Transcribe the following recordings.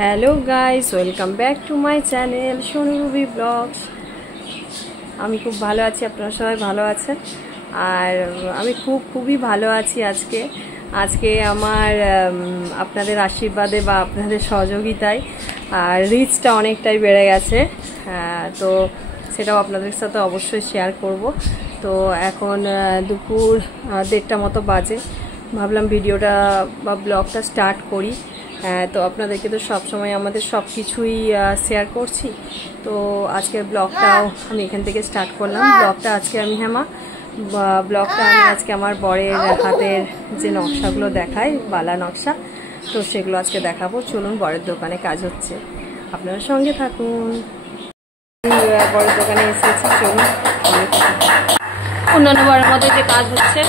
Hello guys, welcome back to my channel Sonu Ruby blogs. আমি খুব ভালো আছি, আপনারা সবাই ভালো আছেন। আর আমি খুবই ভালো আছি আজকে আমার আপনাদের আশীর্বাদে বা আপনাদের সহযোগিতায় আর রিচটা অনেকটাই বেড়ে গেছে। তো সেটাও আপনাদের সাথে অবশ্যই শেয়ার করব। তো এখন দুপুর 1:30 মতো বাজে, ভাবলাম ভিডিওটা বা ব্লগটা স্টার্ট করি। তো আপনাদেরকে তো সবসময় আমাদের সব কিছুই শেয়ার করছি। তো আজকের ব্লগটাও আমি এখান থেকে স্টার্ট করলাম। ব্লগটা আজকে আমি ব্লগটা আমি আজকে আমার বরের হাতের যে নকশাগুলো দেখাই, বালা নকশা, তো সেগুলো আজকে দেখাবো। চলুন, বরের দোকানে কাজ হচ্ছে, আপনারা সঙ্গে থাকুন। বরের দোকানে এসেছি, চলুন। অন্যান্য বরের মধ্যে যে কাজ হচ্ছে,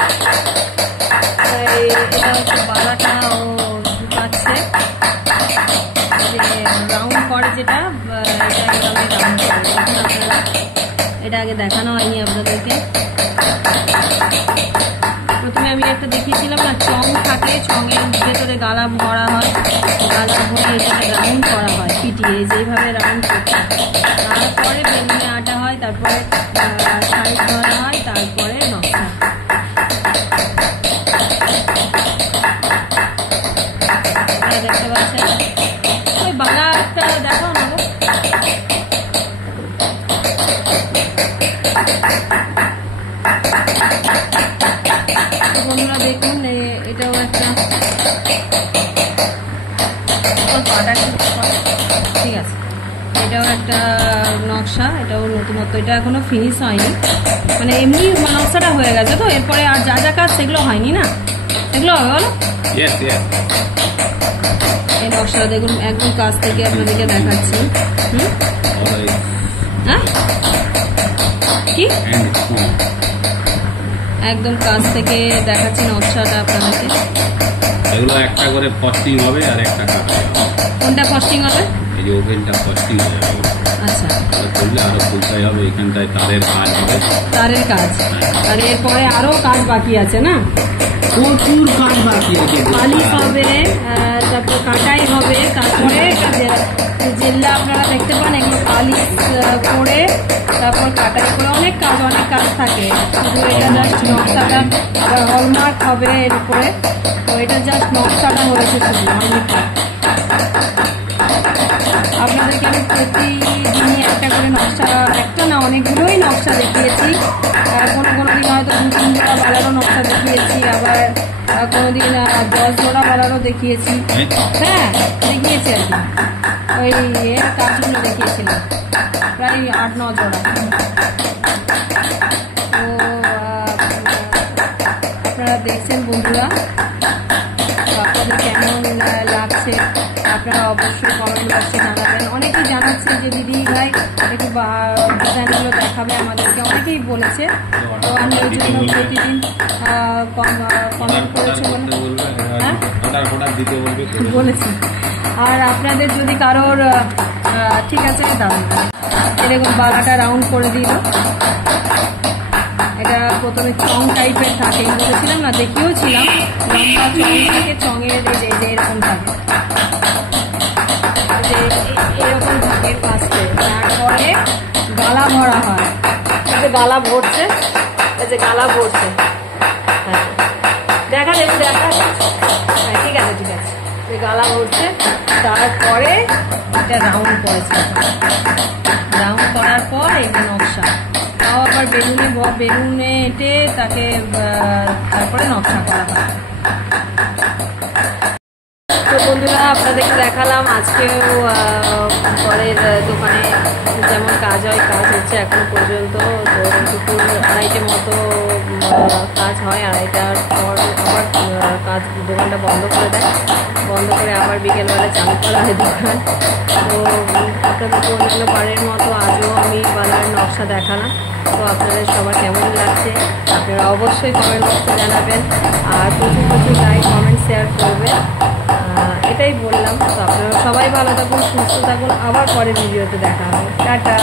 এটা হচ্ছে বালাটা ও ঢুকাচ্ছে, রাউন্ড করে যেটা, এটা আগে দেখানো হয়নি আপনাদেরকে। প্রথমে আমি একটা দেখিয়েছিলাম না, চং থাকে, চঙের ভেতরে গালা ভরা হয়, গালা ভরে এটাকে রাউন্ড করা হয় পিটিয়ে, যেইভাবে রাউন্ড করতে হয়। তারপরে বেলুনে আটা হয়, তারপরে সাইজ ধরা হয়, তারপরে নকশা। দেখতে পাচ্ছেন ওই বালাটা দেখাও না, বন্ধুরা দেখুন। এটাও একটা ঠিক আছে, এটাও একটা নকশা, এটাও নতুনত্ব, এটা এখনো ফিনিশ হয়নি, মানে এমনি নকশাটা হয়ে গেছে। তো এরপরে আর যা যা কাজ সেগুলো হয়নি না, এগুলো হবে বলো। এই নকশাটা দেখুন, একদম কাছ থেকে আপনাদেরকে দেখাচ্ছি। হ্যাঁ, কি একদম কাছ থেকে দেখাচ্ছি নকশাটা আপনাদেরকে। এগুলো একটা করে ফস্টিং হবে আর একটা কাটা হবে। কোনটা ফস্টিং হবে? এই যে ওভেনটা ফস্টিং হবে। আচ্ছা, করলে আরো ফুলটাই হবে, এখানটায় তারের কাজ হবে, তারের কাজ। আর এরপরে আরো কাজ বাকি আছে না, প্রচুর কাজ বাকি আছে। পালিশ হবে, তারপর কাটাই হবে, তারপরে জেল্লা আপনারা দেখতে পান, এগুলো পালিশ করে তারপর কাটাই করে, অনেক কাজ থাকে। শুধু এটা জাস্ট নকশাটা, আবার হলমার্ক হবে এর উপরে। তো এটা জাস্ট নকশাটা হয়েছে শুধু, অনেকটা। আপনাদেরকে আমি প্রতিদিনই একটা করে নকশা, একটা না অনেকগুলোই নকশা দেখিয়েছি। কোনো দিন হয়তো 2-3 জোড়া বালারও নকশা দেখিয়েছি, আবার কোনোদিন 10 জোড়া বালারও দেখিয়েছি। হ্যাঁ, দেখিয়েছি আর কি, ওই এর কাজগুলো দেখিয়েছিলাম, প্রায় 8-9 জোড়া। তো আপনারা দেখছেন বন্ধুরা, আপনাদের কেমন লাগছে আপনারা অবশ্যই কমেন্ট বক্সে জানাবেন। অনেকেই জানাচ্ছে যে দিদি ভাই একটু ডিজাইনগুলো দেখাবে আমাদেরকে, অনেকেই বলেছে। তো আমি ওই জন্য প্রতিদিন কমেন্ট করেছি, বলেছি। আর আপনাদের যদি কারোর ঠিক আছে, দাঁড়ান, এরকম বালাটা রাউন্ড করে দিল। এটা প্রথমে চং টাইপের থাকে, বলেছিলাম না, দেখিয়েওছিলাম। লম্বা চং থেকে চঙের এরকম থাকে, এরকম থাকে পাশে। তারপরে গালা ভরা হয়, এই যে গালা ভরছে, এই যে গালা ভরছে। হ্যাঁ, দেখা যাবে, হ্যাঁ, ঠিক আছে, গালা ভরছে। তারপরে এটা রাউন্ড করেছে, রাউন্ড করার পর এটা নকশা, তাও আবার বেলুনে এঁটে তাকে তারপরে নকশা করা হয়। তো বন্ধুরা, আপনাদেরকে দেখালাম আজকেও ঘরের দোকানে যেমন কাজ হয়, কাজ হচ্ছে এখনো পর্যন্ত। তো দুপুর 2:30 মতো কাজ হয়, 2:30টার পর আবার কাজ, দোকানটা বন্ধ করে দেয়, বন্ধ করে আবার বিকেলবেলা চালু করা হয় দোকান। তো আপনাদেরকে অন্যান্য বারের মতো আজও আমি বালার নকশা দেখালাম। তো আপনাদের সবার কেমন লাগছে আপনারা অবশ্যই কমেন্ট বক্সে জানাবেন, আর প্রচুর লাইক, কমেন্ট, শেয়ার করবেন। এটাই বললাম। তো আপনারা সবাই ভালো থাকুন, সুস্থ থাকুন, আবার পরের ভিডিওতে দেখা হবে। টাটা।